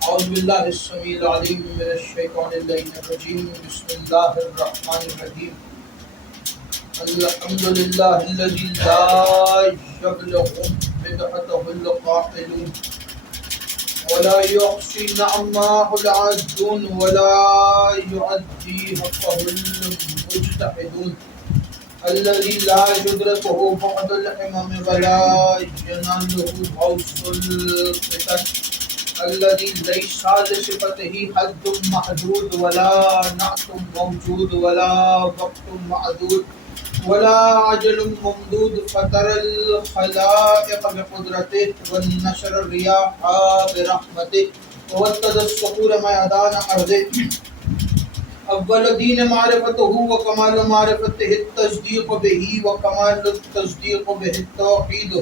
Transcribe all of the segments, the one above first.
أعوذ بالله السميع العليم من الشيطان اللعين الرجيم. بسم الله الرحمن الرحيم. الحمد لله الذي لا يبلغ بدعته القائلون ولا يحصي نعماه العادون ولا يؤدي حقه المجتهدون الذي لا يدركه بعد الحمم ولا يناله غوث الفتن الذي ليس لصفته حد محدود ولا نعت موجود ولا وقت معدود ولا عجل ممدود فطر الخلائق بقدرته والنشر الرياح برحمته ووتد الصخور ميدان أرضه. اول دین معرفته وکمال معرفته التصدیق به وکمال التصدیق به التوحید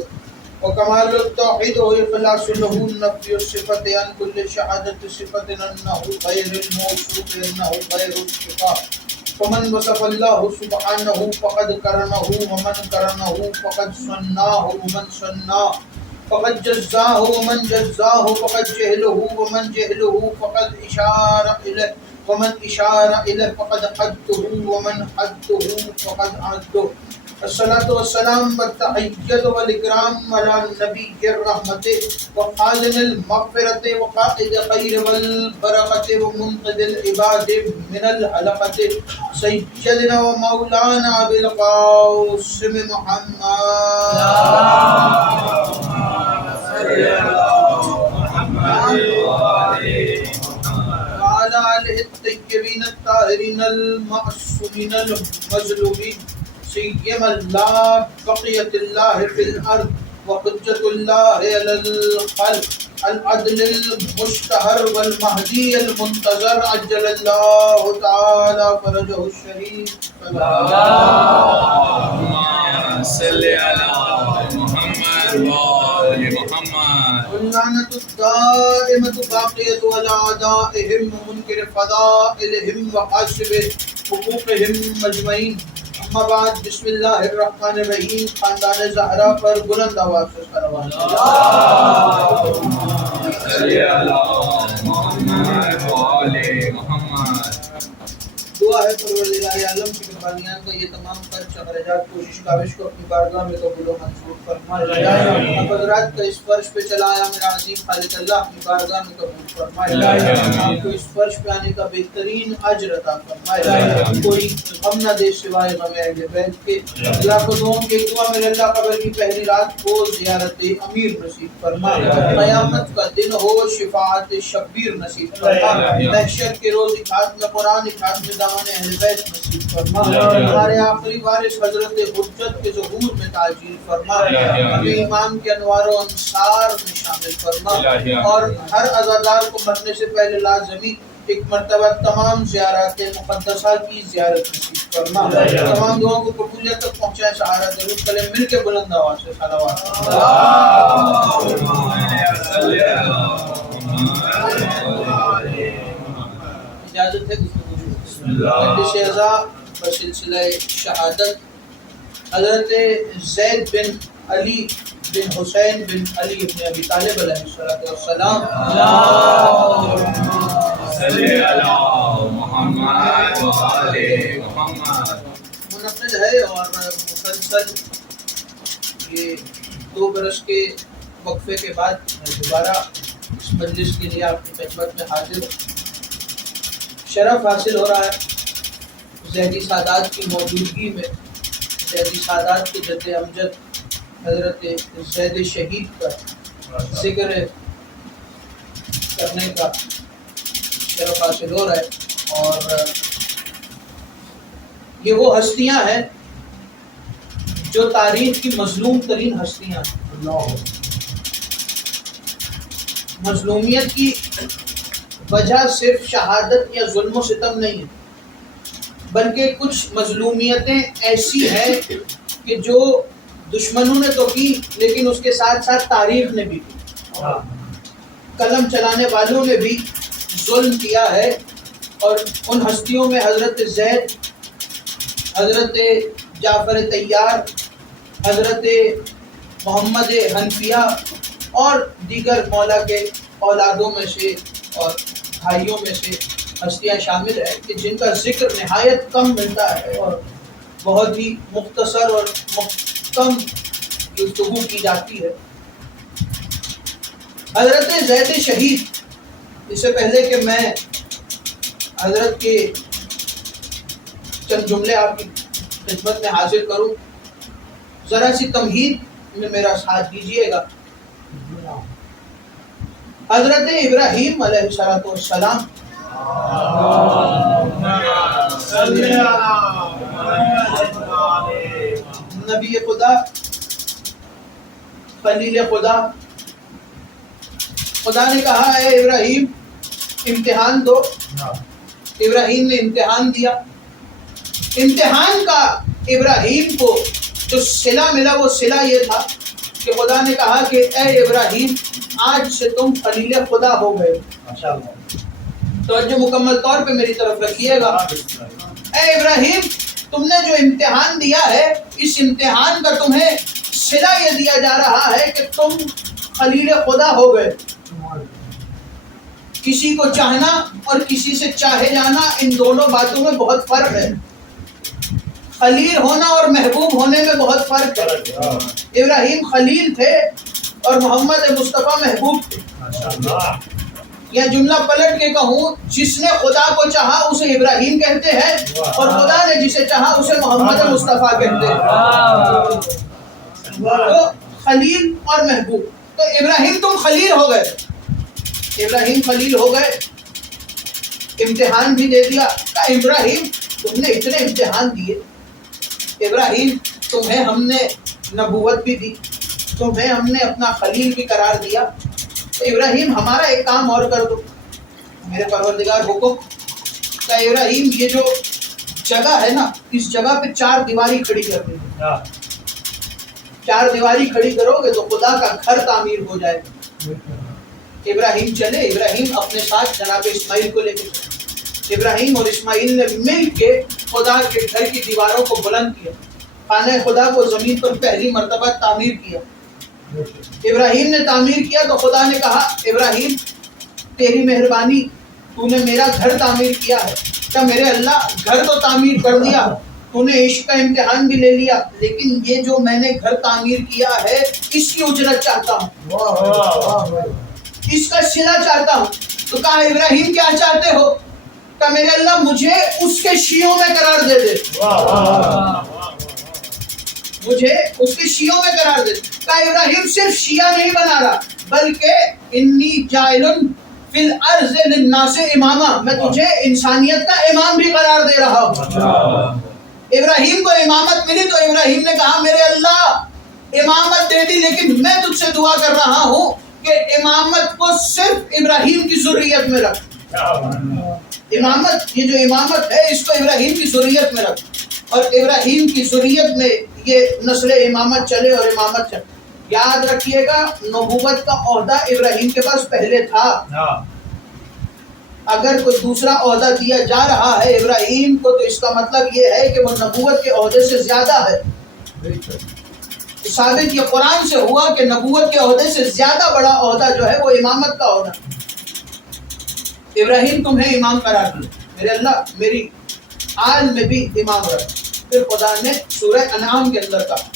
وکمال التوحید واخلاص له نفی الصفة عن كل شهادة صفة انه غیر الموصوف انه غیر الصفات. فمن وصف الله سبحانه فقد کرنه ومن کرنه فقد صناه ومن صناه فقد جزاه ومن جزاه فقد جهله ومن جهله فقد اشار الیه ومن اشار الیه فقد حده ومن حده فقد عده. الصلاة والسلام والتحیت والاکرام علی نبی الرحمت وخازن المغفرت وقائد خیر والبرکت ومنقذ العباد من الحلقت سیدنا و مولانا ابی القاسم محمد وعلى آله الطيبين الطاهرين المعصومين المظلومين سيما لا بقية الله في الأرض وحجة الله على الخلق العدل المشتهر والمهدي المنتظر عجل الله تعالى فرجه الشريف. اللهم صل على محمد وآل محمد. واللعنة الدائمة باقية على أعدائهم ومنكر فضائلهم وحاسب حقوقهم مجمعين. اما بعد بسم اللہ الرحمن الرحیم. خاندان زہرا پر بلند آواز سے صلوات. اللهم صل على محمد وآل محمد. دعا ہے پروردگار عالم کی مہربانیاں کو یہ تمام پر شخرجات کوشش کاوش کو اپنی بارگاہ میں قبول و منظور فرمائے. اب حضرات کا اس فرش پہ چلایا میرا عظیم خالق اللہ اپنی بارگاہ میں قبول فرمائے. آپ کو اس فرش پہ آنے کا بہترین اجر عطا فرمائے. کوئی غم نہ دے سوائے غم اہل بیت کے. اللہ کو دعاؤں کی دعا میرے اللہ قبر کی پہلی رات کو زیارت امیر نصیب فرمائے. قیامت کا دن ہو شفاعت شبیر نصیب فرمائے. محشر کے روز خاتمہ قرآن خاتمہ دامن اہل بیت نصیب فرما. ہمارے آخری وارث حضرت حجت کے ظہور میں تعجیل فرما. ہمیں ایمان کے انوار و انصار میں شامل فرما اور ہر عزادار کو مرنے سے پہلے لازمی ایک مرتبہ تمام زیارات مقدسہ کی زیارت نصیب فرما. تمام دعاؤں کو قبولیت تک پہنچائے. سہارا درود کریں مل کے بلند آواز سے صلوات. اجازت ہے شہزا بسلسلہ شہادت حضرت زید بن علی بن حسین بن علی ابن ابی طالب علیہ السلام منعقد ہے اور مسلسل یہ 2 برس کے وقفے کے بعد دوبارہ اس مجلس کے لیے آپ کی خدمت میں حاضر ہوں. شرف حاصل ہو رہا ہے زیدی سادات کی موجودگی میں. زیدی سادات کے جد امجد حضرت زید شہید کا ذکر کرنے کا شرف حاصل ہو رہا ہے. اور یہ وہ ہستیاں ہیں جو تاریخ کی مظلوم ترین ہستیاں ہیں. مظلومیت کی وجہ صرف شہادت یا ظلم و ستم نہیں ہے بلکہ کچھ مظلومیتیں ایسی ہیں کہ جو دشمنوں نے تو کی لیکن اس کے ساتھ ساتھ تاریخ نے بھی کی. قلم چلانے والوں نے بھی ظلم کیا ہے. اور ان ہستیوں میں حضرت زید، حضرت جعفر طیار، حضرت محمد حنفیہ اور دیگر مولا کے اولادوں میں سے اور بھائیوں میں سے ہستیاں شامل ہیں کہ جن کا ذکر نہایت کم ملتا ہے اور بہت ہی مختصر اور محکم گفتگو کی جاتی ہے۔ حضرت زید شہید، اس سے پہلے کہ میں حضرت کے چند جملے آپ کی خدمت میں حاضر کروں، ذرا سی تمہید میں میرا ساتھ دیجیے گا۔ حضرت ابراہیم علیہ السلام نبی خدا، خلیل خدا، خدا نے کہا اے ابراہیم امتحان دو۔ ابراہیم نے امتحان دیا۔ امتحان کا ابراہیم کو جو صلہ ملا وہ صلہ یہ تھا کہ خدا نے کہا کہ اے ابراہیم آج سے تم خلیل خدا ہو گئے۔ توجہ مکمل طور پہ میری طرف رکھیے گا۔ اے ابراہیم تم نے جو امتحان دیا ہے، اس امتحان کا تمہیں صلہ یہ دیا جا رہا ہے کہ تم خلیل خدا ہو گئے۔ کسی کو چاہنا اور کسی سے چاہے جانا، ان دونوں باتوں میں بہت فرق ہے۔ خلیل ہونا اور محبوب ہونے میں بہت فرق ہے۔ ابراہیم خلیل تھے اور محمد مصطفیٰ محبوب تھے۔ یا جملہ پلٹ کے کہوں، جس نے خدا کو چاہا اسے ابراہیم کہتے ہیں اور خدا نے جسے چاہا اسے محمد مصطفیٰ کہتے ہیں۔ تو خلیل اور محبوب، تو ابراہیم تم خلیل ہو گئے۔ ابراہیم خلیل ہو گئے، امتحان بھی دے دیا۔ کہ ابراہیم تم نے اتنے امتحان دیے، ابراہیم تمہیں ہم نے نبوت بھی دی، تمہیں ہم نے اپنا خلیل بھی قرار دیا، تو ابراہیم ہمارا ایک کام اور کر دو۔ میرے پروردگار حکم کہ ابراہیم یہ جو جگہ ہے نا، اس جگہ پہ 4 دیواری کھڑی کر دیں۔ 4 دیواری کھڑی کرو گے تو خدا کا گھر تعمیر ہو جائے گا۔ ابراہیم چلے، ابراہیم اپنے ساتھ جناب اسماعیل کو لے کے چلے۔ ابراہیم اور اسماعیل نے مل کے خدا کے گھر کی دیواروں کو بلند کیا، خانہ خدا کو زمین پر پہلی مرتبہ تعمیر کیا۔ ابراہیم نے تعمیر کیا تو خدا نے کہا ابراہیم تیری مہربانی، تو نے میرا گھر تعمیر کیا ہے۔ کیا میرے اللہ گھر تو تعمیر کر دیا، تو نے عشق کا امتحان بھی لے لیا، لیکن یہ جو میں نے گھر تعمیر کیا ہے اس کی اجرت چاہتا ہوں، اس کا صلہ چاہتا ہوں۔ تو کہا ابراہیم کیا چاہتے ہو؟ کہ میرے اللہ مجھے اس کے شیعوں میں قرار دے دے، مجھے اس کے شیعوں میں قرار دے۔ کہ ابراہیم صرف شیعہ نہیں بنا رہا، بلکہ انی جاعل فی الارض للناس اماما، میں تجھے انسانیت کا امام بھی قرار دے رہا ہوں۔ ابراہیم کو امامت ملی تو ابراہیم نے کہا میرے اللہ امامت دے دی، لیکن میں تجھ سے دعا کر رہا ہوں کہ امامت کو صرف ابراہیم کی ذریت میں رکھ۔ امامت، یہ جو امامت ہے اس کو ابراہیم کی ذریت میں رکھ، اور ابراہیم کی ذریت میں یہ نسل امامت چلے اور امامت چلے۔ یاد رکھیے گا نبوت کا عہدہ ابراہیم کے پاس پہلے تھا۔ اگر کوئی دوسرا عہدہ دیا جا رہا ہے ابراہیم کو تو اس کا مطلب یہ ہے کہ وہ نبوت کے عہدے سے زیادہ ہے۔ ثابت یہ قرآن سے ہوا کہ نبوت کے عہدے سے زیادہ بڑا عہدہ جو ہے وہ امامت کا عہدہ۔ ابراہیم تمہیں امام قرار دیا، میرے اللہ میری آل میں بھی امام رکھ۔ پھر خدا نے سورہ انعام کے اندر کہا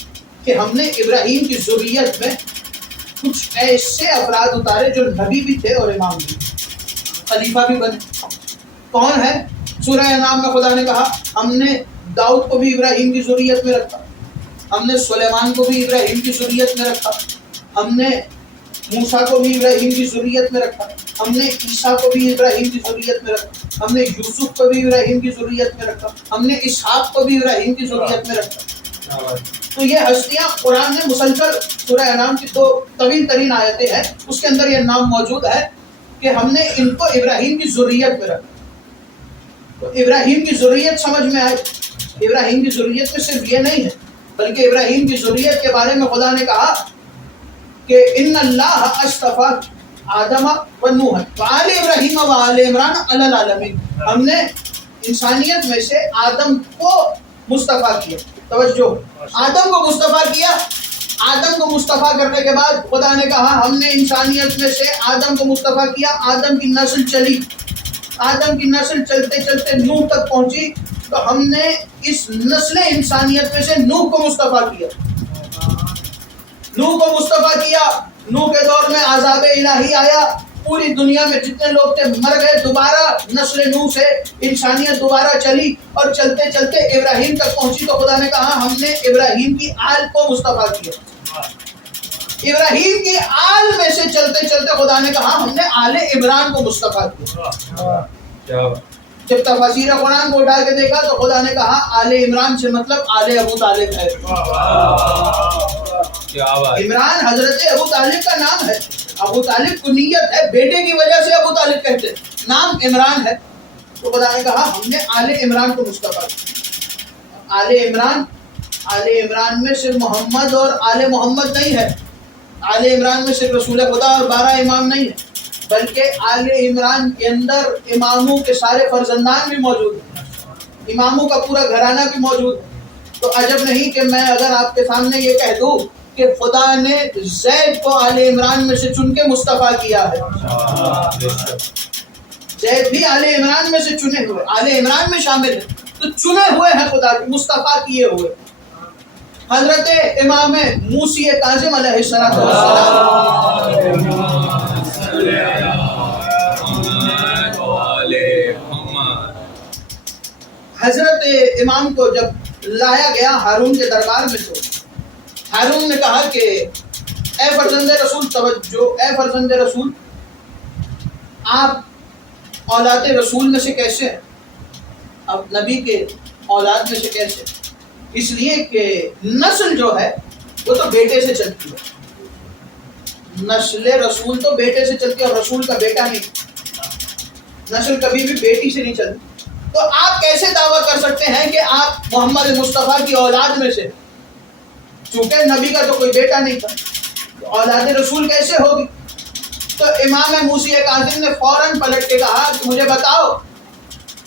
کہ ہم نے ابراہیم کی ذریت میں کچھ ایسے افراد اتارے جو نبی بھی تھے اور امام بھی، خلیفہ بھی بنے۔ کون ہے؟ سورہ انعام میں خدا نے کہا ہم نے داؤد کو بھی ابراہیم کی ذریت میں رکھا، ہم نے سلیمان کو بھی ابراہیم کی ذریت میں رکھا، ہم نے موسیٰ کو بھی ابراہیم کی ذریت میں رکھا، ہم نے عیسیٰ کو بھی ابراہیم کی ذریت میں رکھا، ہم نے یوسف کو بھی ابراہیم کی ذریت میں رکھا، ہم نے اسحاق کو بھی ابراہیم کی ذریت میں رکھا۔ تو یہ ہستیاں قرآن میں مسلسل سورہ انعام کی 2 طویل ترین آیتیں ہیں، اس کے اندر یہ نام موجود ہے کہ ہم نے ان کو ابراہیم کی ذریت میں رکھا۔ تو ابراہیم کی ذریت سمجھ میں آئی۔ ابراہیم کی ذریت میں صرف یہ نہیں ہے، بلکہ ابراہیم کی ذریت کے بارے میں خدا نے کہا کہ ان اللہ اصطفیٰ آدم و نوح وآل ابراہیم وآل عمران علی العالمین۔ ہم نے انسانیت میں سے آدم کو مصطفیٰ کیا. توجہ, آدم کو مصطفیٰ کیا. آدم کو مصطفیٰ کرنے کے بعد خدا نے کہا ہم نے انسانیت میں سے آدم کو مصطفیٰ کیا. آدم کی نسل چلی, آدم کی نسل چلتے چلتے نوح تک پہنچی, تو ہم نے اس نسل انسانیت میں سے نوح کو مصطفیٰ کیا. نوح کو مصطفیٰ کیا. نوح کے دور میں عذاب الہی آیا, پوری دنیا میں جتنے لوگ تھے مر گئے. دوبارہ نسل نوح سے انسانیت دوبارہ چلی اور چلتے چلتے ابراہیم تک پہنچی, تو خدا نے کہا ہم نے ابراہیم کی آل کو مصطفیٰ کیا. ابراہیم کی آل میں سے چلتے چلتے خدا نے کہا ہم نے آل عمران کو مصطفیٰ کیا. جب تفاسیر قرآن کو اٹھا کے دیکھا تو خدا نے کہا آل عمران سے مطلب آل ابو طالب ہے. عمران حضرت ابو طالب کا نام ہے. ابو طالب کنیت ہے, بیٹے کی وجہ سے ابو طالب کہتے ہیں, نام عمران ہے. تو خدا نے کہا ہم نے آل عمران کو مصطفیٰ کیا. آل عمران میں صرف محمد اور آل محمد نہیں ہے. آل عمران میں صرف رسول خدا اور 12 امام نہیں ہے, بلکہ آل عمران کے اندر اماموں کے سارے فرزندان بھی موجود ہیں, اماموں کا پورا گھرانہ بھی موجود ہے. تو عجب نہیں کہ میں اگر آپ کے سامنے یہ کہہ دوں کہ خدا نے زید کو آل عمران میں سے چن کے مصطفیٰ کیا ہے. زید بھی آل عمران میں سے چنے ہوئے, آل عمران میں شامل ہے, تو چنے ہوئے ہیں خدا کے, مصطفیٰ کیے ہوئے. حضرت امام موسی کاظم علیہ السلام حضرت امام کو جب لایا گیا ہارون کے دربار میں, تو ہارون نے کہا کہ اے فرزند رسول توجہ, اے فرزند رسول آپ اولاد رسول میں سے کیسے ہیں؟ اب نبی کے اولاد میں سے کیسے؟ اس لیے کہ نسل جو ہے وہ تو بیٹے سے چلتی ہے. نسل رسول تو بیٹے سے چلتی ہے, اور رسول کا بیٹا نہیں. نسل کبھی بھی بیٹی سے نہیں چلتی. تو آپ کیسے دعویٰ کر سکتے ہیں کہ آپ محمد مصطفیٰ کی اولاد میں سے, چونکہ نبی کا تو کوئی بیٹا نہیں تھا, تو اولاد رسول کیسے ہوگی؟ تو امام موسی کاظم نے فوراً پلٹ کے کہا کہ مجھے بتاؤ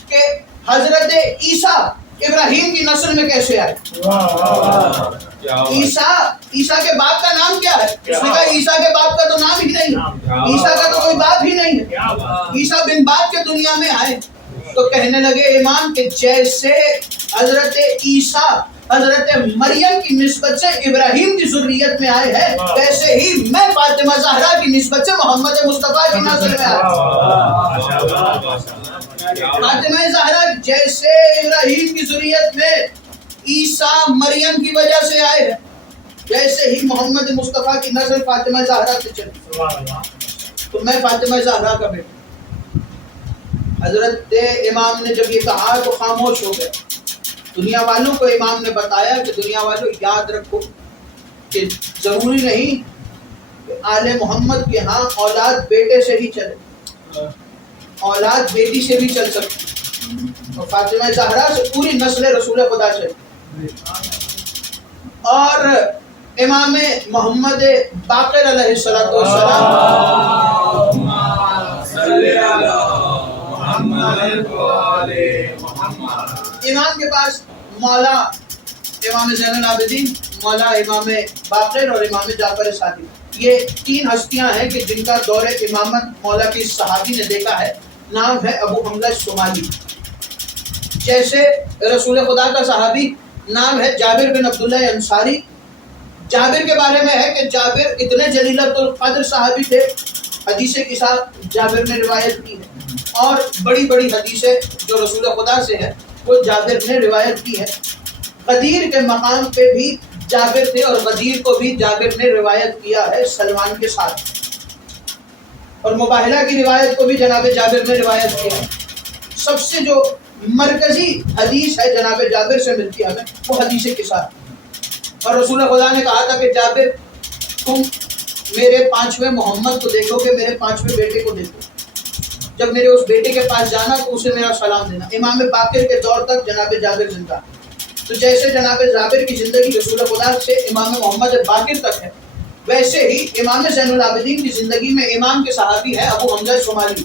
کہ حضرت عیسیٰ ابراہیم کی نسل میں کیسے آئے؟ عیسیٰ کے باپ کا نام کیا ہے؟ اس نے کہا عیسیٰ کے باپ کا تو نام ہی نہیں, عیسیٰ کا تو کوئی باپ ہی نہیں ہے, عیسیٰ بن باپ کے دنیا میں آئے. تو کہنے لگے امام کہ جیسے حضرت عیسیٰ حضرت مریم کی نسبت سے ابراہیم کی ذریت میں آئے ہیں, ویسے ہی میں فاطمہ زہرا کی نسبت سے محمد مصطفیٰ کی نسل میں آیا. فاطمہ زہرا جیسے ابراہیم کی ذریت میں عیسیٰ مریم کی وجہ سے آئے ہیں, ویسے ہی محمد مصطفیٰ کی نسل فاطمہ زہرا سے چلی. تو میں فاطمہ زہرا کا بیٹا. حضرت امام نے جب یہ کہا تو خاموش ہو گئے. دنیا والوں کو امام نے بتایا کہ دنیا والوں یاد رکھو کہ ضروری نہیں کہ آل محمد کے ہاں اولاد بیٹے سے ہی چلے, اولاد بیٹی سے بھی چل سکتی, اور فاطمہ زہرا سے پوری نسل رسول خدا چلی. اور امام محمد باقر علیہ السلام امام کے پاس مولا امام زین العابدین, مولا امام باقر اور امام جعفر صادق, یہ 3 ہستیاں ہیں کہ جن کا دور امامت مولا کی صحابی نے دیکھا ہے. نام ہے ابو حمزہ الشمالی. جیسے رسول خدا کا صحابی نام ہے جابر بن عبداللہ انصاری. جابر کے بارے میں ہے کہ جابر اتنے جلیلۃ القدر صحابی تھے, حدیث کے ساتھ جابر نے روایت کی ہے, اور بڑی بڑی حدیثیں جو رسول خدا سے ہیں وہ جابر نے روایت کی ہے. غدیر کے مقام پہ بھی جابر تھے, اور غدیر کو بھی جابر نے روایت کیا ہے سلمان کے ساتھ, اور مباہلہ کی روایت کو بھی جناب جابر نے روایت کیا ہے. سب سے جو مرکزی حدیث ہے جناب جابر سے ملتی ہے ہمیں, وہ حدیث کے ساتھ. اور رسول خدا نے کہا تھا کہ جابر تم میرے 5ویں محمد کو دیکھو کہ میرے 5ویں بیٹے کو دیکھو, جب میرے اس بیٹے کے پاس جانا تو اسے میرا سلام دینا. امام باقر کے دور تک جناب جابر زندہ. تو جیسے جناب جابر کی زندگی رسول خدا سے امام محمد باقر تک ہے, ویسے ہی امام زین العابدین کی زندگی میں امام کے صحابی ہے ابو حمزہ شمالی.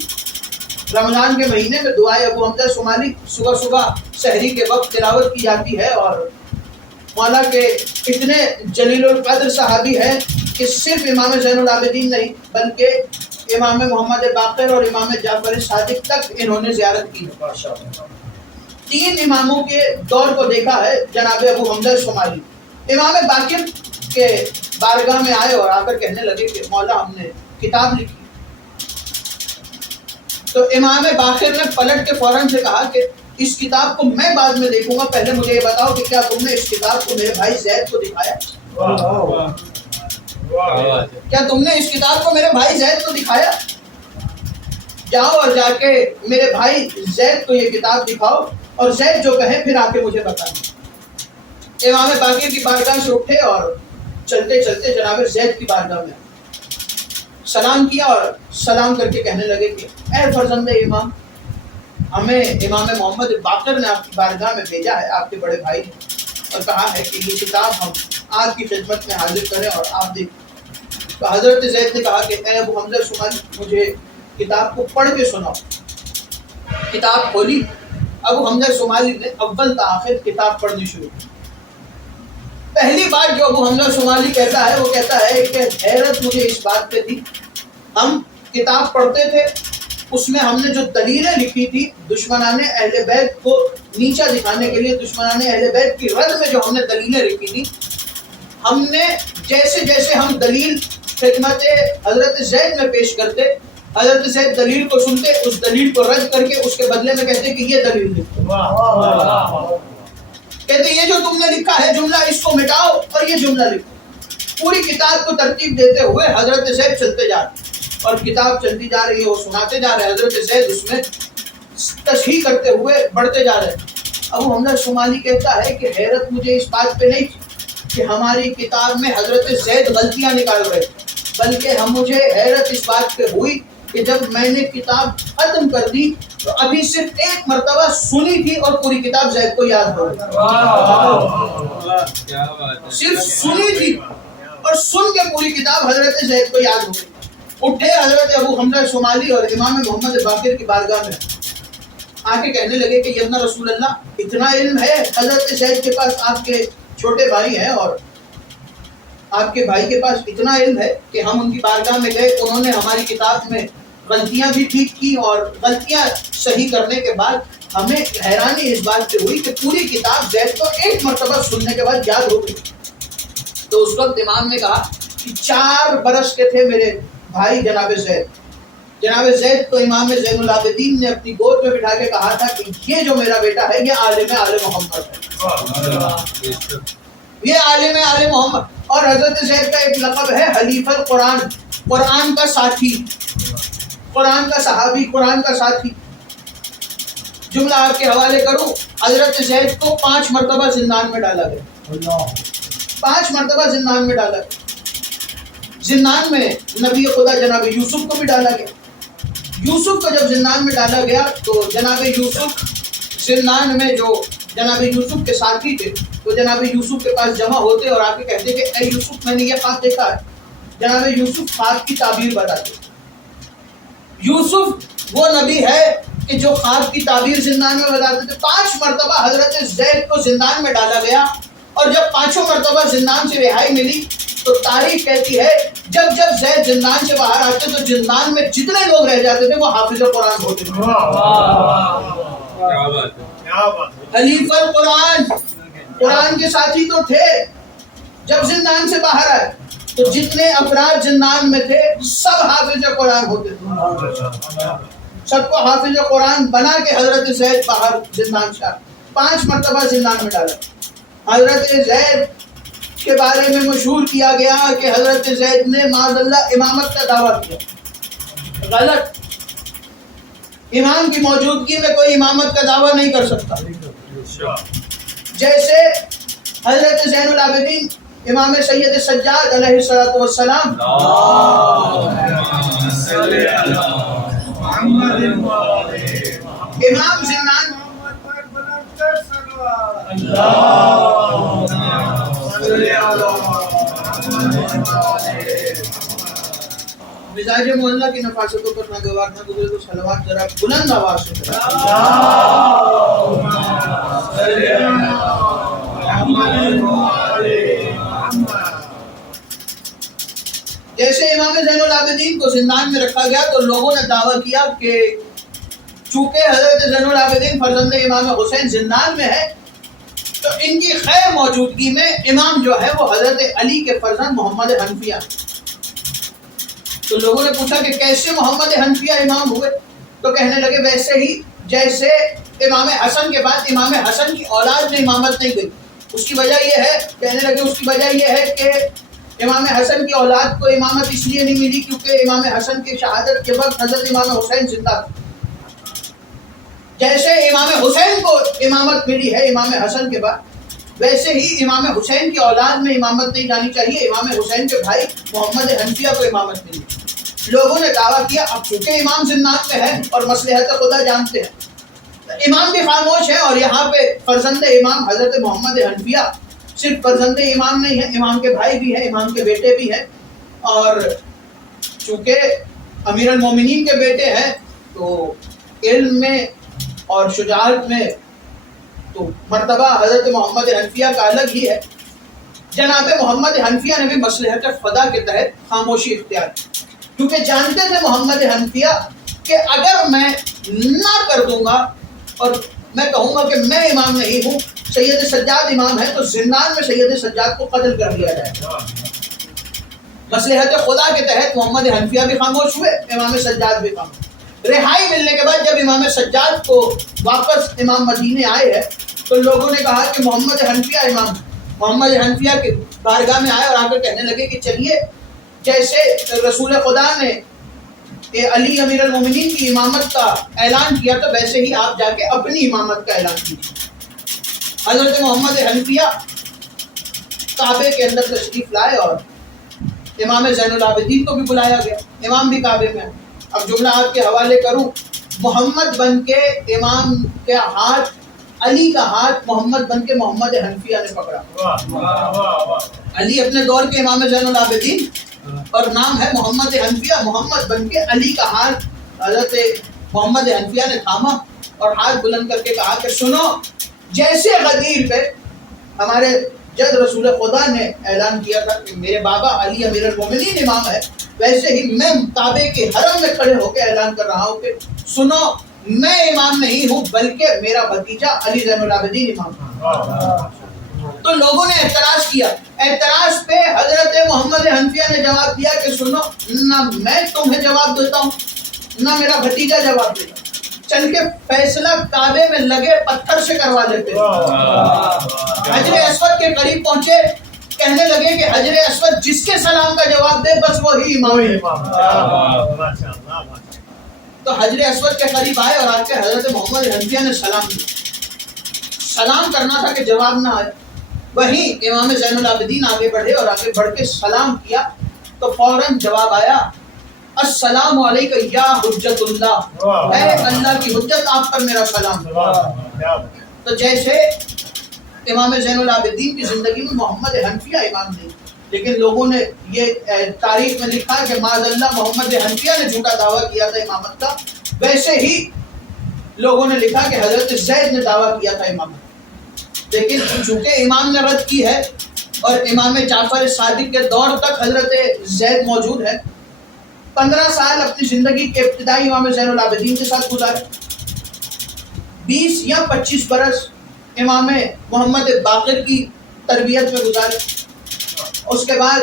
رمضان کے مہینے میں دعائے ابو حمزہ شمالی صبح صبح سحری کے وقت تلاوت کی جاتی ہے، اور مولا کے اتنے جلیل القدر صحابی ہیں کہ صرف امام زین العابدین نہیں بلکہ امام محمد باقر اور امام جعفر صادق تک انہوں نے زیارت کی ہے۔ 3 اماموں کے دور کو دیکھا ہے جناب ابو حمزہ شمالی۔ امام باقر کے بارگاہ میں آئے اور آ کر کہنے لگے کہ مولا ہم نے کتاب لکھی، تو امام باقر نے پلٹ کے فوراً سے کہا کہ اس کتاب کو میں بعد میں دیکھوں گا، پہلے مجھے یہ بتاؤ کہ کیا تم نے اس کتاب کو میرے بھائی زید کو دکھایا؟ کیا تم نے اس کتاب کو میرے بھائی زید کو دکھایا؟ جاؤ اور جا کے میرے بھائی زید کو یہ کتاب دکھاؤ، اور زید جو کہے پھر آ کے مجھے بتائیں۔ امام باقر کی بارگاہ سے اٹھے اور چلتے چلتے جناب زید کی بارگاہ میں سلام کیا، اور سلام کر کے کہنے لگے کہ اے فرزند امام، ہمیں امام محمد باقر نے آپ کی بارگاہ میں بھیجا ہے، آپ کے بڑے بھائی نے، اور کہا ہے کہ یہ کتاب ہم آپ کی خدمت میں حاضر کریں اور آپ دیکھیں۔ تو حضرت زید نے کہا کہ اے ابو حمزہ شمالی، مجھے کتاب کو پڑھ کے سناؤ۔ کتاب کھولی، ابو حمزہ شمالی نے اول تا آخر کتاب پڑھنی شروع کی۔ پہلی بات جو ابو حمزہ شمالی کہتا ہے وہ کہتا ہے کہ حیرت مجھے اس بات پہ تھی، ہم کتاب پڑھتے تھے، اس میں ہم نے جو دلیلیں لکھی تھی دشمنان اہل بیت کو نیچا دکھانے کے لیے، دشمنان اہل بیت کی رد میں جو ہم نے دلیلیں لکھی تھی، ہم نے جیسے جیسے ہم دلیل خدمت حضرت زید میں پیش کرتے، حضرت زید دلیل کو سنتے، اس دلیل کو رد کر کے اس کے بدلے میں کہتے کہ یہ دلیل لکھو، کہتے یہ جو تم نے لکھا ہے جملہ اس کو مٹاؤ اور یہ جملہ لکھو۔ پوری کتاب کو ترتیب دیتے ہوئے حضرت زید چلتے جا رہے اور کتاب چلتی جا رہی ہے، وہ سناتے جا رہے، حضرت زید اس میں تصحیح کرتے ہوئے بڑھتے جا رہے۔ ابو حمزہ شمالی کہتا ہے کہ حیرت مجھے اس بات پہ نہیں کہ ہماری کتاب میں حضرت زید غلطیاں نکال رہے، بلکہ مجھے حیرت اس بات پہ ہوئی کہ جب میں نے کتاب ختم کر دی تو ابھی صرف ایک مرتبہ سنی تھی اور پوری کتاب زید کو یاد ہو گئی۔ صرف سنی تھی اور سن کے پوری کتاب حضرت زید کو یاد ہو گئی۔ اٹھے حضرت ابو حمزہ شمالی اور امام محمد باقر کی بارگاہ میں آ کے کہنے لگے کہ یبن رسول اللہ، اتنا علم ہے حضرت زید کے پاس، آپ کے چھوٹے بھائی ہیں اور آپ کے بھائی کے پاس اتنا علم ہے کہ ہم ان کی بارگاہ میں گئے، انہوں نے ہماری کتاب میں غلطیاں بھی ٹھیک کی، اور غلطیاں صحیح کرنے کے بعد ہمیں حیرانی اس بات پہ ہوئی کہ پوری کتاب زید کو ایک مرتبہ سننے کے بعد یاد ہو گئی۔ تو اس وقت امام نے کہا کہ 4 برس کے تھے میرے بھائی جناب زید۔ جناب زید کو امام زین العابدین نے اپنی گود میں بٹھا کے کہا تھا کہ یہ جو میرا بیٹا ہے یہ عالم آل محمد ہے، یہ عالم آل محمد۔ اور حضرت زید کا ایک لقب ہے حلیف القرآن، قرآن کا ساتھی، قرآن کا صحابی، قرآن کا ساتھی۔ جملہ آپ کے حوالے کروں، حضرت زید کو 5 مرتبہ زندان میں ڈالا گیا، 5 مرتبہ زندان میں ڈالا گیا۔ زندان میں نبی خدا جناب یوسف کو بھی ڈالا گیا۔ یوسف کو جب زندان میں ڈالا گیا تو جناب یوسف زندان میں جو جناب یوسف کے ساتھی تھے وہ جناب یوسف کے پاس جمع ہوتے اور آ کے کہتے کہ اے یوسف، میں نے یہ خواب دیکھا ہے۔ جناب یوسف خواب کی تعبیر بتاتے۔ یوسف وہ نبی ہے کہ جو خواب کی تعبیر زندان میں بتاتے تھے۔ 5 مرتبہ حضرت زید کو زندان میں ڈالا گیا، اور جب 5 مرتبہ زندان سے رہائی ملی تو تاریخ کہتی ہے جب جب زید زندان سے باہر آتے تو زندان میں جتنے لوگ رہ جاتے تھے وہ حافظ قرآن ہوتے تھے۔ حلیف القرآن، قرآن کے ساتھی تو تھے۔ جب زندان سے باہر آئے تو جتنے افراد زندان میں تھے سب حافظ قرآن ہوتے تھے، سب کو حافظ قرآن بنا کے حضرت زید باہر زندان سے آئے۔ 5 مرتبہ زندان میں ڈالا۔ حضرت زید کے بارے میں مشہور کیا گیا کہ حضرت زید نے معاذ اللہ امامت کا دعویٰ کیا، غلط۔ امام کی موجودگی میں کوئی امامت کا دعویٰ نہیں کر سکتا۔ جیسے حضرت زین العابدین امام سید سجاد علیہ السلام، امام زندان مزاج معلّہ کی نفاستوں پر ناگوار نہ گزرے تو صلوات ذرا بلند آواز سے کریں۔ جیسے امام زین العابدین کو زندان میں رکھا گیا تو لوگوں نے دعویٰ کیا کہ چونکہ حضرت زین العابدین فرزند امام حسین زندان میں ہے تو ان کی خیر موجودگی میں امام جو ہے وہ حضرت علی کے فرزند محمد حنفیہ۔ تو لوگوں نے پوچھا کہ کیسے محمد حنفیہ امام ہوئے؟ تو کہنے لگے ویسے ہی جیسے امام حسن کے بعد امام حسن کی اولاد میں امامت نہیں گئی۔ اس کی وجہ یہ ہے، کہنے لگے اس کی وجہ یہ ہے کہ امام حسن کی اولاد کو امامت اس لیے نہیں ملی کیونکہ امام حسن کی شہادت کے وقت حضرت امام حسین زندہ تھے۔ جیسے امام حسین کو امامت ملی ہے امام حسن کے بعد، ویسے ہی امام حسین کی اولاد میں امامت نہیں جانی چاہیے، امام حسین کے بھائی محمد حنفیہ کو امامت ملی۔ لوگوں نے دعویٰ کیا اب چونکہ امام زندان میں ہے اور مصلحت خدا جانتے ہیں، امام بھی خاموش ہے، اور یہاں پہ فرزند امام حضرت محمد حنفیہ صرف فرزند امام نہیں ہے، امام کے بھائی بھی ہیں، امام کے بیٹے بھی ہیں، اور چونکہ امیر المومنین کے بیٹے ہیں تو علم میں اور شجاعت میں تو مرتبہ حضرت محمد حنفیہ کا الگ ہی ہے۔ جناب محمد حنفیہ نے بھی مصلحت خدا کے تحت خاموشی اختیار کی، کیونکہ جانتے تھے محمد حنفیہ کہ اگر میں نہ کر دوں گا اور میں کہوں گا کہ میں امام نہیں ہوں، سید سجاد امام ہے، تو زندان میں سید سجاد کو قتل کر دیا جائے گا۔ مصلحت خدا کے تحت محمد حنفیہ بھی خاموش ہوئے، امام سجاد بھی خاموش۔ رہائی ملنے کے بعد جب امام سجاد کو واپس امام مدینے آئے ہیں تو لوگوں نے کہا کہ محمد حنفیہ امام، محمد حنفیہ کے بارگاہ میں آئے اور آ کر کہنے لگے کہ چلیے جیسے رسول خدا نے علی امیر المومنین کی امامت کا اعلان کیا تو ویسے ہی آپ جا کے اپنی امامت کا اعلان کیجیے۔ حضرت محمد حنفیہ کعبے کے اندر تشریف لائے اور امام زین العابدین کو بھی بلایا گیا، امام بھی کعبے میں ہے۔ اب جملہ آپ کے حوالے کروں، محمد بن کے امام کے ہاتھ، علی کا ہاتھ محمد بن کے محمد حنفیہ نے پکڑا۔ علی اپنے دور کے امام زین العابدین اور نام ہے محمد حنفیہ، محمد بن کے علی کا ہاتھ حضرت محمد حنفیہ نے تھاما اور ہاتھ بلند کر کے کہا کہ سنو، جیسے غدیر پہ ہمارے جد رسول خدا نے اعلان کیا تھا کہ میرے بابا علی امیر المومنین امام ہے، ویسے ہی میں کعبے کے حرم میں کھڑے ہو کے اعلان کر رہا ہوں کہ سنو، میں امام نہیں ہوں بلکہ میرا بھتیجا علی زین العابدین امام ہے۔ تو لوگوں نے اعتراض کیا، اعتراض پہ حضرت محمد حنفیہ نے جواب دیا کہ سنو، نہ میں تمہیں جواب دیتا ہوں نہ میرا بھتیجا جواب دیتا، چل کے فیصلہ کعبے میں لگے پتھر سے کروا لیتے۔ حجر اسود کے قریب پہنچے، کہنے لگے کہ حجر اسود جس کے سلام کا جواب دے بس وہی امام ہے۔ تو حجر اسود کے قریب آئے اور آ کے حضرت محمد حنفیہ نے سلام دیا۔ سلام کرنا تھا کہ جواب نہ آئے، وہیں امام زین العابدین آگے بڑھے اور آگے بڑھ کے سلام کیا تو فوراً جواب آیا، السلام علیکم یا حجت اللہ، اے اللہ کی حجت آپ پر میرا سلام۔ تو جیسے امام زین العابدین کی زندگی میں محمد حنفیہ امام نہیں، لیکن لوگوں نے یہ تاریخ میں لکھا کہ معاذ اللہ محمد حنفیہ نے جھوٹا دعویٰ کیا تھا امامت کا، ویسے ہی لوگوں نے لکھا کہ حضرت زید نے دعویٰ کیا تھا امامت، لیکن چونکہ امام نے رد کی ہے اور امام جعفر صادق کے دور تک حضرت زید موجود ہے۔ 15 سال اپنی زندگی کے ابتدائی امام زین العابدین کے ساتھ گزارے، 20 یا 25 برس امام محمد باقر کی تربیت میں گزارے۔ اس کے بعد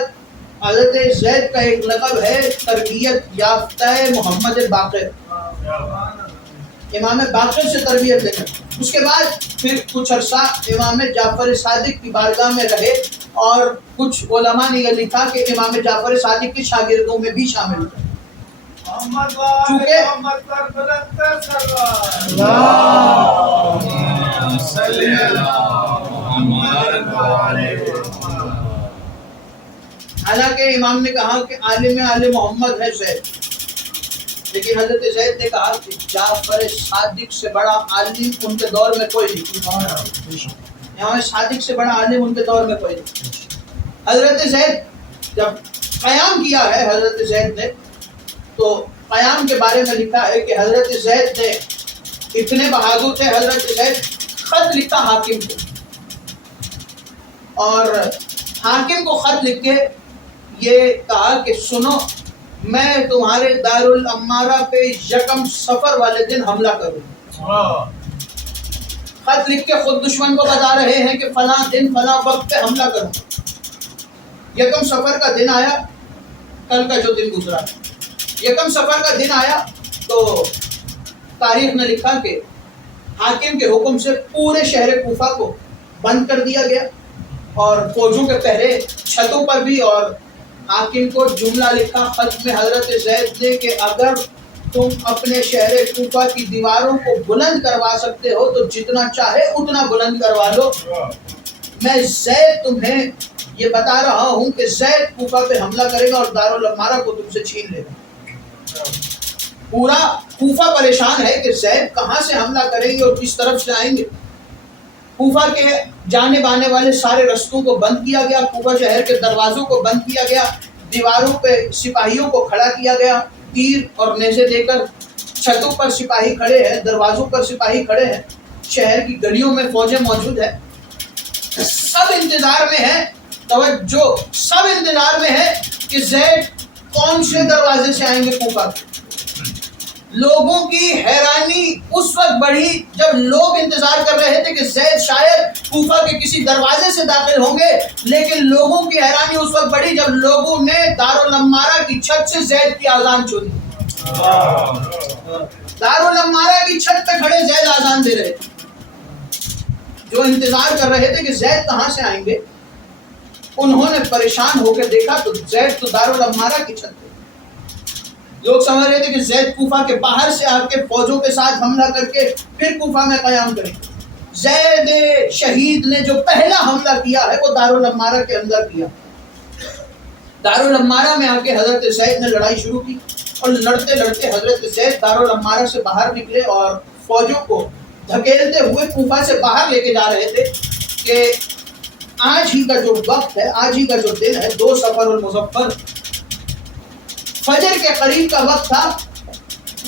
حضرت زید کا ایک لقب ہے تربیت یافتہ محمد باقر، امام باقر سے تربیت لے کر۔ اس کے بعد پھر کچھ عرصہ امام جعفر صادق کی بارگاہ میں رہے اور کچھ علماء نے یہ لکھا کہ امام جعفر صادق کے شاگردوں میں بھی شامل تھے۔ حالانکہ امام نے کہا کہ عالم آل محمد ہے زید، لیکن حضرت زید نے کہا کہ جعفر صادق سے بڑا عالم ان کے دور میں کوئی نہیں، امام صادق سے بڑا عالم ان کے دور میں کوئی نہیں۔ حضرت زید جب قیام کیا ہے حضرت زید نے تو قیام کے بارے میں لکھا ہے کہ حضرت زید نے اتنے بہادر تھے، حضرت زید خط لکھا حاکم کو، اور حاکم کو خط لکھ کے یہ کہا کہ سنو، میں تمہارے دارالامارہ پہ یکم صفر والے دن حملہ کروں. خط لکھ کے خود دشمن کو بتا رہے ہیں کہ فلاں دن فلاں وقت پہ حملہ کروں. یکم صفر کا دن آیا، کل کا جو دن گزرا، یکم صفر کا دن آیا تو تاریخ نے لکھا کہ حاکم کے حکم سے پورے شہر کوفہ کو بند کر دیا گیا اور فوجوں کے پہرے چھتوں پر بھی. اور حاکم کو جملہ لکھا خط میں حضرت زید نے کہ اگر تم اپنے شہر کوفہ کی دیواروں کو بلند کروا سکتے ہو تو جتنا چاہے اتنا بلند کروا لو. میں زید تمہیں یہ بتا رہا ہوں کہ زید کوفہ پہ حملہ کرے گا اور دارالامارہ کو تم سے چھین لے گا. پورا کوفہ پریشان ہے کہ زید کہاں سے حملہ کریں گے اور کس طرف سے آئیں گے. کوفہ کے جانے بانے والے سارے رستوں کو بند کیا گیا، کوفہ شہر کے دروازوں کو بند کیا گیا، دیواروں پہ سپاہیوں کو کھڑا کیا گیا تیر اور نیزے دے کر. چھتوں پر سپاہی کھڑے ہیں، دروازوں پر سپاہی کھڑے ہیں، شہر کی گلیوں میں فوجیں موجود ہیں. سب انتظار میں ہیں، توجہ، سب انتظار میں ہے کہ زید کون سے دروازے سے آئیں گے کوفہ. لوگوں کی حیرانی اس وقت بڑھی جب لوگ انتظار کر رہے تھے کہ زید شاید کوفہ کے کسی دروازے سے داخل ہوں گے، لیکن لوگوں کی حیرانی اس وقت بڑھی جب لوگوں نے دارالامارہ کی چھت سے زید کی اذان سنی. دارالامارہ کی چھت پہ کھڑے زید اذان دے رہے تھے. جو انتظار کر رہے تھے کہ زید کہاں سے آئیں گے، انہوں نے پریشان ہو کے دیکھا تو زید تو دارالامارہ کی چھت پہ. لوگ سمجھ رہے تھے کہ زید کوفہ کے باہر سے آ کے فوجوں کے ساتھ حملہ کر کے پھر کوفہ میں قیام کریں. زید شہید نے جو پہلا حملہ کیا ہے وہ دارالامارہ کے اندر کیا. دارالامارہ میں آ کے حضرت زید نے لڑائی شروع کی اور لڑتے لڑتے حضرت زید دارالامارہ سے باہر نکلے اور فوجوں کو دھکیلتے ہوئے کوفہ سے باہر لے کے جا رہے تھے کہ آج ہی کا جو وقت ہے، آج ہی کا جو دن ہے، 2 صفر المظفر، فجر کے قریب کا وقت تھا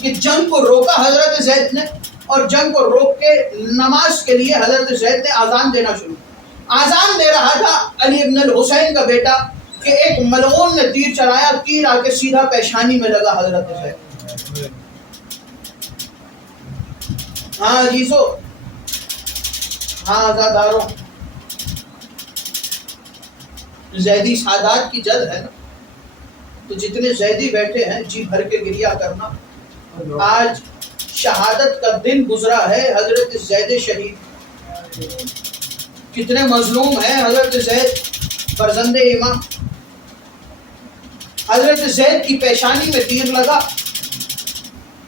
کہ جنگ کو روکا حضرت زید نے، اور جنگ کو روک کے نماز کے لیے حضرت زید نے آذان دینا شروع. آذان دے رہا تھا علی ابن الحسین کا بیٹا کہ ایک ملعون نے تیر چلایا، تیر آ کے سیدھا پیشانی میں لگا حضرت زید. ہاں عزیزو، ہاں آزاداروں، زیدی سادات کی جد ہے نا، تو جتنے زیدی بیٹھے ہیں جی بھر کے گریا کرنا. آج شہادت کا دن گزرا ہے حضرت زید شہید. کتنے مظلوم ہیں حضرت زید فرزند امام. حضرت زید کی پیشانی میں تیر لگا،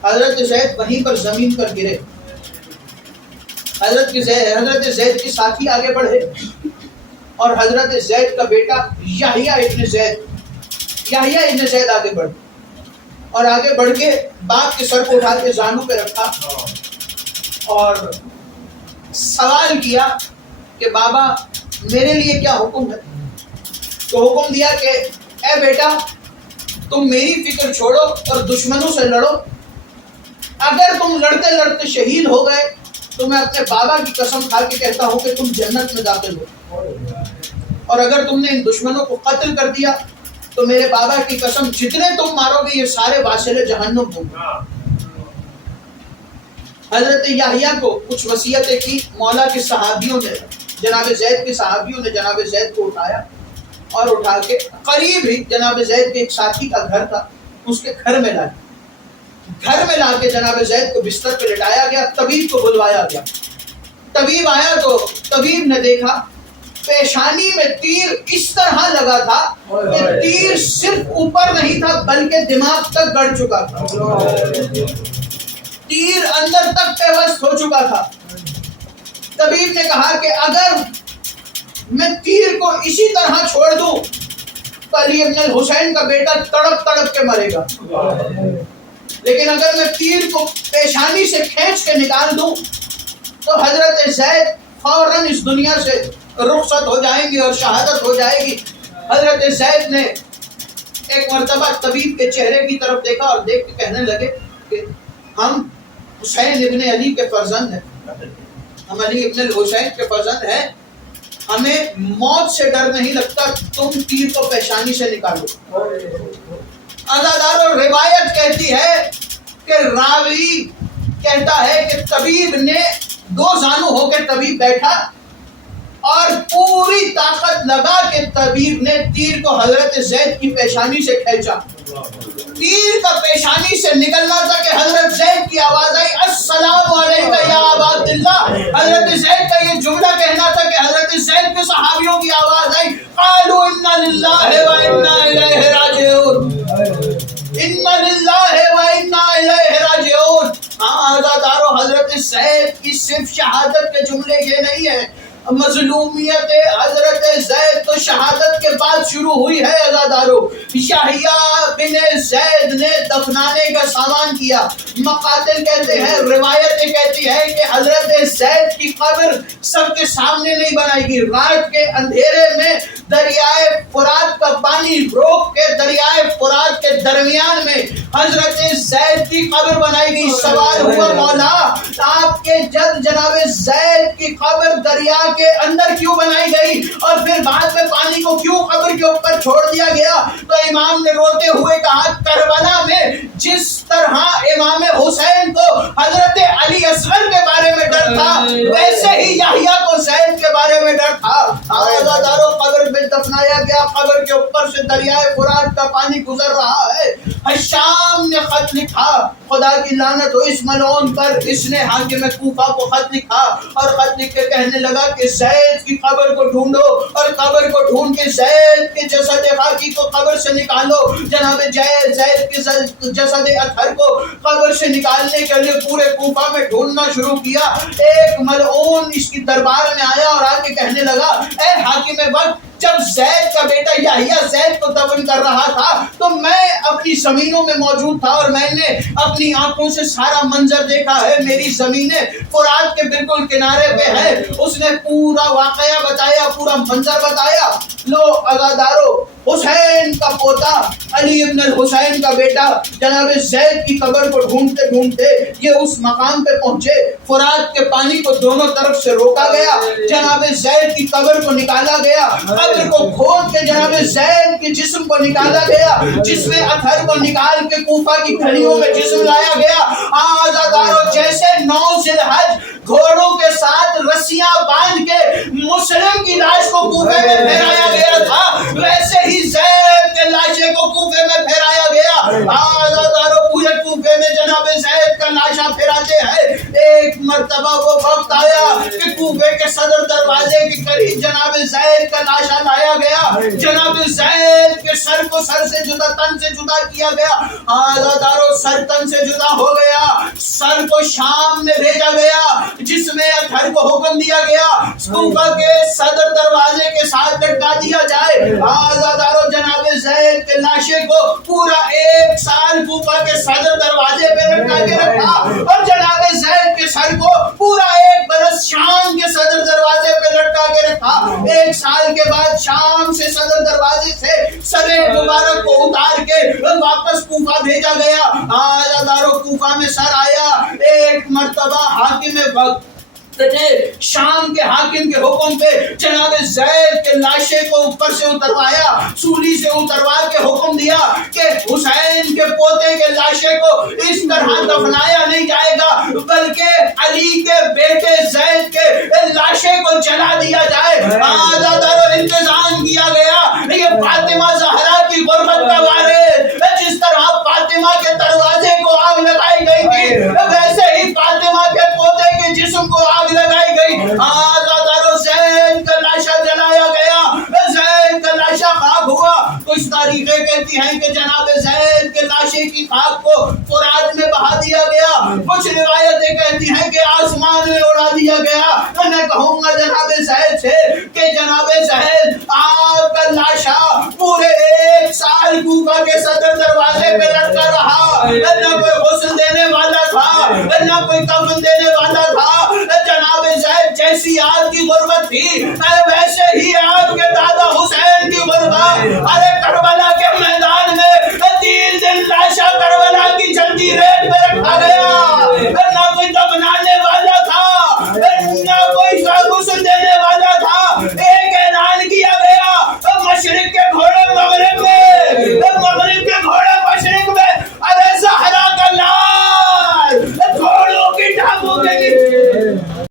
حضرت زید وہیں پر زمین پر گرے. حضرت زید کے ساتھی آگے بڑھے اور حضرت زید کا بیٹا یحییٰ ابن زید آگے بڑھ اور آگے بڑھ کے باپ کے سر کو اٹھا کے زانوں پہ رکھا اور سوال کیا کہ بابا میرے لیے کیا حکم ہے. تو حکم دیا کہ اے بیٹا، تم میری فکر چھوڑو اور دشمنوں سے لڑو. اگر تم لڑتے لڑتے شہید ہو گئے تو میں اپنے بابا کی قسم کھا کے کہتا ہوں کہ تم جنت میں داخل ہو، اور اگر تم نے ان دشمنوں کو قتل کر دیا تو میرے بابا کی قسم جتنے تم مارو گے یہ سارے واصل جہنم ہوں گے. حضرت یحییٰ کو کچھ وصیتیں کی. مولا کے صحابیوں نے، جناب زید کے صحابیوں نے جناب زید کو اٹھایا اور اٹھا کے قریب ہی جناب زید کے ایک ساتھی کا گھر تھا، اس کے گھر میں لا کے جناب زید کو بستر پہ لٹایا گیا. طبیب کو بلوایا گیا. طبیب آیا تو طبیب نے دیکھا پیشانی میں تیر اس طرح لگا تھا کہ تیر صرف اوپر نہیں تھا بلکہ دماغ تک گڑ چکا تھا. تیر اندر تک پیوست ہو چکا تھا. طبیب نے کہا کہ اگر میں تیر کو اسی طرح چھوڑ دوں تو علی ابن الحسین کا بیٹا تڑپ تڑپ کے مرے گا، لیکن اگر میں تیر کو پیشانی سے کھینچ کے نکال دوں تو حضرت زید فوراً اس دنیا سے رخصت ہو جائیں گے اور شہادت ہو جائے گی. حضرت زید نے ایک مرتبہ طبیب کے چہرے کی طرف دیکھا اور دیکھ کے کہنے لگے کہ ہم حسین ابن علی کے فرزند ہیں، ہم علی ابن الحسین کے فرزند ہیں، ہمیں موت سے ڈر نہیں لگتا، تم تیر کو پیشانی سے نکالو۔ عزادارو روایت کہتی ہے کہ راوی کہتا ہے کہ طبیب نے دو زانو ہو کے طبیب بیٹھا اور پوری طاقت لگا کے طبیب نے تیر کو حضرت زید کی پیشانی سے کھینچا۔ تیر کا پیشانی سے نکلنا تھا کہ حضرت زید کی آواز آئی السلام علیکم یا ابا عبداللہ۔ حضرت زید کا یہ جملہ کہنا تھا کہ حضرت زید کے صحابیوں کی آواز آئی قالوا انا للہ و انا الیہ راجعون، انا للہ و انا الیہ راجعون۔ عزادارو حضرت زید کی صرف شہادت کے جملے یہ نہیں ہے، مظلومیت حضرت زید تو شہادت کے بعد شروع ہوئی ہے۔ عزادارو یحییٰ بن زید نے دفنانے کا سامان کیا۔ مقاتل کہتے ہیں، روایتیں کہتی ہے کہ حضرت زید کی قبر سب کے سامنے نہیں بنائی گئی، رات کے اندھیرے میں دریائے فرات کا پانی روک کے دریائے فرات کے درمیان میں حضرت زید کی قبر بنائی گئی۔ سوال ہوا مولا آپ کے جد جناب زید کی قبر دریا کے اندر کیوں بنائی گئی اور پھر بعد میں پانی کو کیوں قبر کے اوپر چھوڑ دیا گیا؟ تو امام نے روتے ہوئے کہا کربلا میں جس طرح امام حسین کو حضرت علی اصغر کے بارے میں ڈر تھا، ویسے ہی یحییٰ کو زید کے بارے میں ڈر تھا۔ عزادارو قبر میں دفنایا گیا، قبر کے اوپر سے دریائے فرات کا پانی گزر رہا ہے۔ حشام نے خط لکھا، خدا کی لعنت ہو اس ملعون پر، اس نے حاکم کوفہ کو خط لکھا اور خط لکھ کے کہنے لگا کہ زید کی قبر کو ڈھونڈو اور قبر کو ڈھونڈ کے زید کے جسد خاکی کو قبر سے نکالو۔ جناب زید کے جسد اطہر کو قبر سے نکالنے کے لیے پورے کوفہ میں ڈھونڈنا شروع کیا۔ ایک ملعون اس کی دربار میں آیا اور آ کے کہنے لگا اے حاکم وقت، جب زید کا بیٹا یحییٰ زید کو دفن کر رہا تھا تو میں اپنی زمینوں میں موجود تھا اور میں نے اپنی آنکھوں سے سارا منظر دیکھا ہے، میری زمینیں فرات کے بالکل کنارے پہ ہے۔ اس نے پورا واقعہ بتایا، پورا منظر بتایا۔ لو عزادارو حسین کا پوتا علی ابن الحسین کا بیٹا جناب زید کی قبر کو ڈھونڈتے ڈھونڈتے یہ اس مقام پہ پہنچے، فرات کے پانی کو دونوں طرف سے روکا گیا، جناب زید کی قبر کو نکالا گیا، قبر کو کھود کے جناب زید کے جسم کو نکالا گیا، جسم اطہر کو نکال کے کوفہ کی گھڑیوں میں جسم لایا گیا۔ عزادارو جیسے 9 ذی الحج گھوڑوں کے ساتھ رسیاں باندھ کے مسلم کی لاش کو کوفے میں پھیرایا گیا تھا، ویسے ہی زید کے لاشے کو کوفے میں پھیرایا گیا۔ عزادارو پورے کوفے میں جناب زید کا لاشا پھیراتے ہیں۔ ایک مرتبہ وہ وقت آیا کہ کوفے کے صدر دروازے کے قریب جناب زید کا لاشا لایا گیا، جناب زید کے سر کو سر سے جدا، تن سے جدا کیا گیا۔ عزادارو سر تن سے جدا ہو گیا، سر کو شام میں بھیجا گیا، جس میں اطہر کو حکم دیا گیا کوفہ کے صدر دروازے کے ساتھ لٹکا دیا جائے۔ عزادارو جناب زید کے لاشے کو پورا 1 سال کوفہ کے صدر دروازے پہ لٹکا کے رکھا اور جناب زید کے سر کو پورا 1 برس شام کے صدر دروازے پہ لٹکا کے رکھا۔ 1 سال کے بعد شام سے صدر دروازے سے سر مبارک کو اتار کے واپس کوفہ بھیجا گیا۔ عزادارو کوفہ میں سر آیا، ایک مرتبہ حاکم وقت نے شام کے حاکم کے حکم پہ جناب زید کے لاشے کو اوپر سے اتروایا، سولی سے اتروا کے حکم دیا کہ حسین کے پوتے کے لاشے کو اس طرح دفنایا نہیں جائے گا بلکہ علی کے بیٹے زید کے لاشے کو جلا دیا جائے۔ عزادارو انتظام کیا گیا، یہ فاطمہ زہرا کی غربت کا وارث، جس طرح فاطمہ کے دروازے کو آگ لگائی گئی تھی ویسے ہی فاطمہ کے پوتے کے جسم کو آگ لگائی گئی۔ عزادارو زید کا لاشا جلایا گیا، زید کا لاشا خاک ہوا۔ کچھ تاریخیں کہتی ہیں کہ جناب زید کے لاشے کی خاک کو فرات میں بہا دیا گیا، کچھ روایتیں کہتی ہیں کہ آسمان میں اڑا دیا گیا۔ میں کہوں گا جناب زید سے کہ جناب زید آپ کا لاشا پورے 1 سال کوفہ کے صدر دروازے پہ لٹکا رہا، نہ کوئی غسل دینے والا تھا، نہ کوئی کفن دینے والا تھا۔ جناب زید جیسی آپ کی غربت تھی ویسے ہی آپ